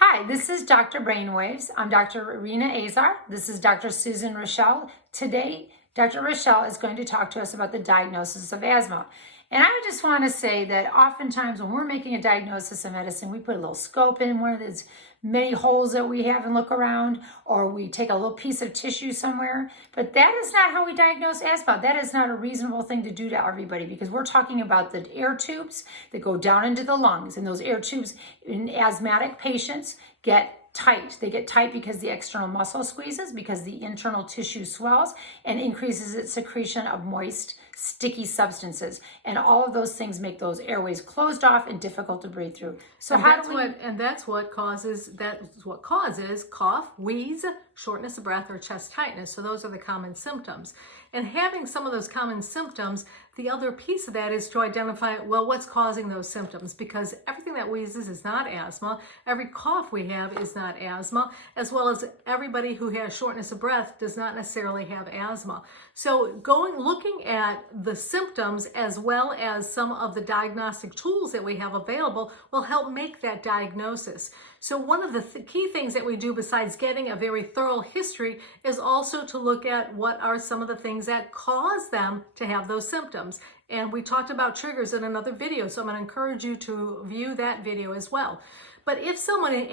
Hi, this is Dr. Brainwaves. I'm Dr. Rena Azar. This is Dr. Susan Raschal. Today, Dr. Raschal is going to talk to us about the diagnosis of asthma. And I just want to say that oftentimes when we're making a diagnosis of medicine, we put a little scope in one of those many holes that we have and look around, or we take a little piece of tissue somewhere. But that is not how we diagnose asthma. That is not a reasonable thing to do to everybody, because we're talking about the air tubes that go down into the lungs. And those air tubes in asthmatic patients get tight. They get tight because the external muscle squeezes, because the internal tissue swells and increases its secretion of moist, sticky substances. And all of those things make those airways closed off and difficult to breathe through. So that's what causes cough, wheeze, shortness of breath, or chest tightness. So those are the common symptoms. And having some of those common symptoms, the other piece of that is to identify, well, what's causing those symptoms? Because everything that wheezes is not asthma. Every cough we have is not asthma, as well as everybody who has shortness of breath does not necessarily have asthma. So looking at the symptoms as well as some of the diagnostic tools that we have available will help make that diagnosis. So one of the key things that we do besides getting a very thorough history is also to look at what are some of the things that cause them to have those symptoms. And we talked about triggers in another video, so I'm going to encourage you to view that video as well. But if someone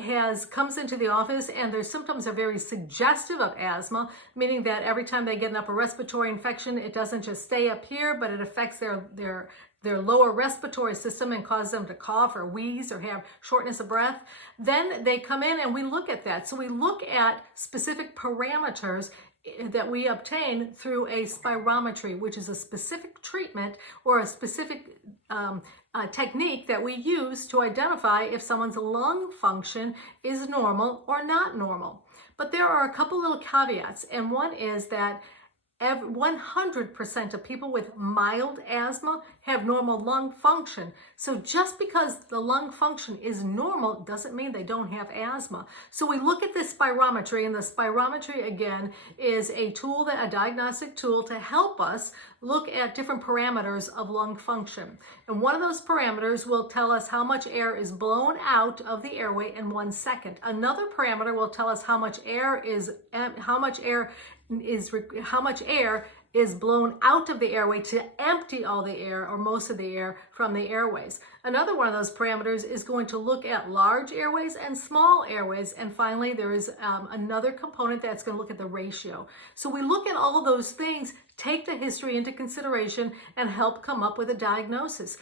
comes into the office and their symptoms are very suggestive of asthma, meaning that every time they get an upper respiratory infection, it doesn't just stay up here, but it affects their lower respiratory system and causes them to cough or wheeze or have shortness of breath, then they come in and we look at that. So we look at specific parameters that we obtain through a spirometry, which is a specific treatment or a specific technique that we use to identify if someone's lung function is normal or not normal. But there are a couple little caveats, and one is that 100% of people with mild asthma have normal lung function. So just because the lung function is normal doesn't mean they don't have asthma. So we look at this spirometry, and the spirometry again is a diagnostic tool to help us look at different parameters of lung function. And one of those parameters will tell us how much air is blown out of the airway in 1 second. Another parameter will tell us how much air is blown out of the airway to empty all the air or most of the air from the airways. Another one of those parameters is going to look at large airways and small airways. And finally, there is another component that's going to look at the ratio. So we look at all those things, take the history into consideration, and help come up with a diagnosis.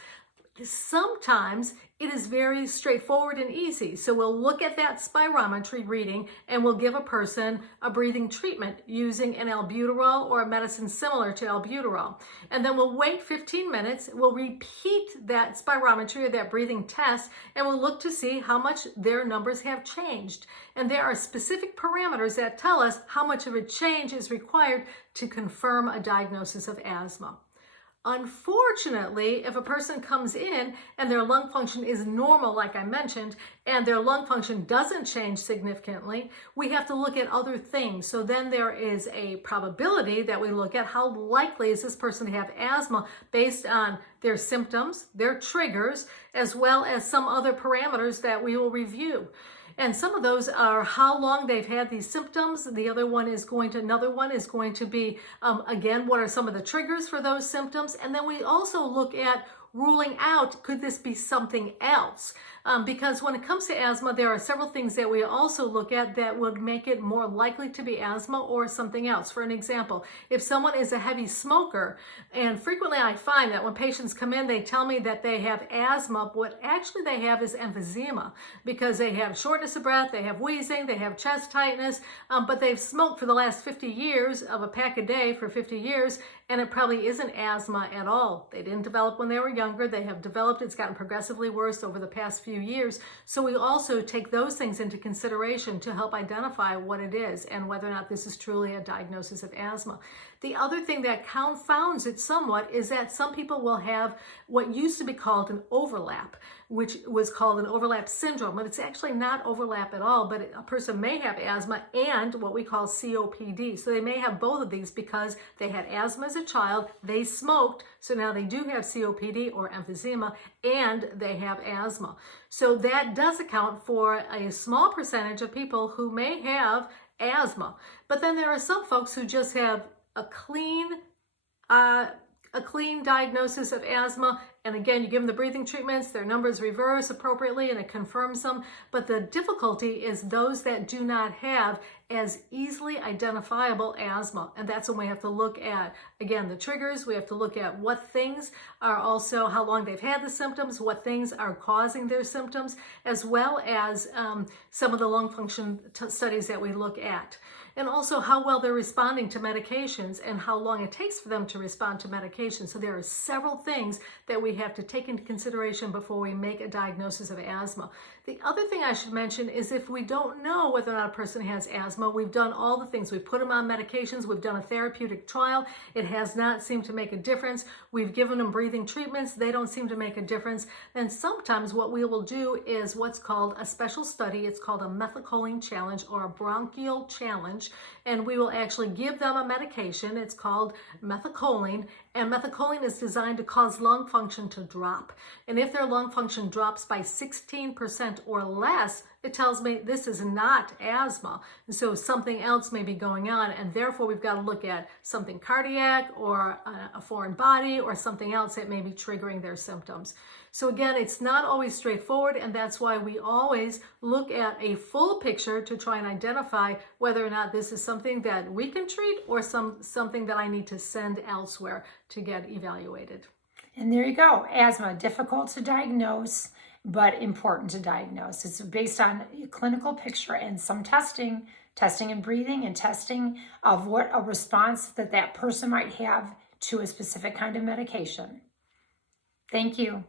Sometimes it is very straightforward and easy. So we'll look at that spirometry reading and we'll give a person a breathing treatment using an albuterol or a medicine similar to albuterol. And then we'll wait 15 minutes. We'll repeat that spirometry or that breathing test, and we'll look to see how much their numbers have changed. And there are specific parameters that tell us how much of a change is required to confirm a diagnosis of asthma. Unfortunately, if a person comes in and their lung function is normal, like I mentioned, and their lung function doesn't change significantly, we have to look at other things. So then there is a probability that we look at how likely is this person to have asthma based on their symptoms, their triggers, as well as some other parameters that we will review. And some of those are how long they've had these symptoms. Another one is going to be, again, what are some of the triggers for those symptoms? And then we also look at ruling out, could this be something else? Because when it comes to asthma, there are several things that we also look at that would make it more likely to be asthma or something else. For an example, if someone is a heavy smoker, and frequently I find that when patients come in, they tell me that they have asthma, but what actually they have is emphysema, because they have shortness of breath, they have wheezing, they have chest tightness, but they've smoked for the last 50 years of a pack a day for 50 years, and it probably isn't asthma at all. They didn't develop when they were younger. They have developed. It's gotten progressively worse over the past few years. So we also take those things into consideration to help identify what it is and whether or not this is truly a diagnosis of asthma. The other thing that confounds it somewhat is that some people will have what used to be called an overlap, which was called an overlap syndrome, but it's actually not overlap at all, but a person may have asthma and what we call COPD. So they may have both of these because they had asthma as a child, they smoked, so now they do have COPD or emphysema, and they have asthma. So that does account for a small percentage of people who may have asthma. But then there are some folks who just have a clean diagnosis of asthma, and again, you give them the breathing treatments, their numbers reverse appropriately and it confirms them. But the difficulty is those that do not have as easily identifiable asthma, and that's when we have to look at, again, the triggers. We have to look at what things are also, how long they've had the symptoms, what things are causing their symptoms, as well as some of the lung function studies that we look at. And also how well they're responding to medications and how long it takes for them to respond to medications. So there are several things that we have to take into consideration before we make a diagnosis of asthma. The other thing I should mention is if we don't know whether or not a person has asthma, we've done all the things. We've put them on medications, we've done a therapeutic trial, it has not seemed to make a difference. We've given them breathing treatments, they don't seem to make a difference. Then sometimes what we will do is what's called a special study. It's called a methylcholine challenge or a bronchial challenge. And we will actually give them a medication. It's called methylcholine, and methylcholine is designed to cause lung function to drop. And if their lung function drops by 16% or less, it tells me this is not asthma. And so something else may be going on, and therefore we've got to look at something cardiac or a foreign body or something else that may be triggering their symptoms. So again, it's not always straightforward, and that's why we always look at a full picture to try and identify whether or not this is something that we can treat or something that I need to send elsewhere to get evaluated. And there you go. Asthma, difficult to diagnose, but important to diagnose. It's based on a clinical picture and some testing and breathing and testing of what a response that person might have to a specific kind of medication. Thank you.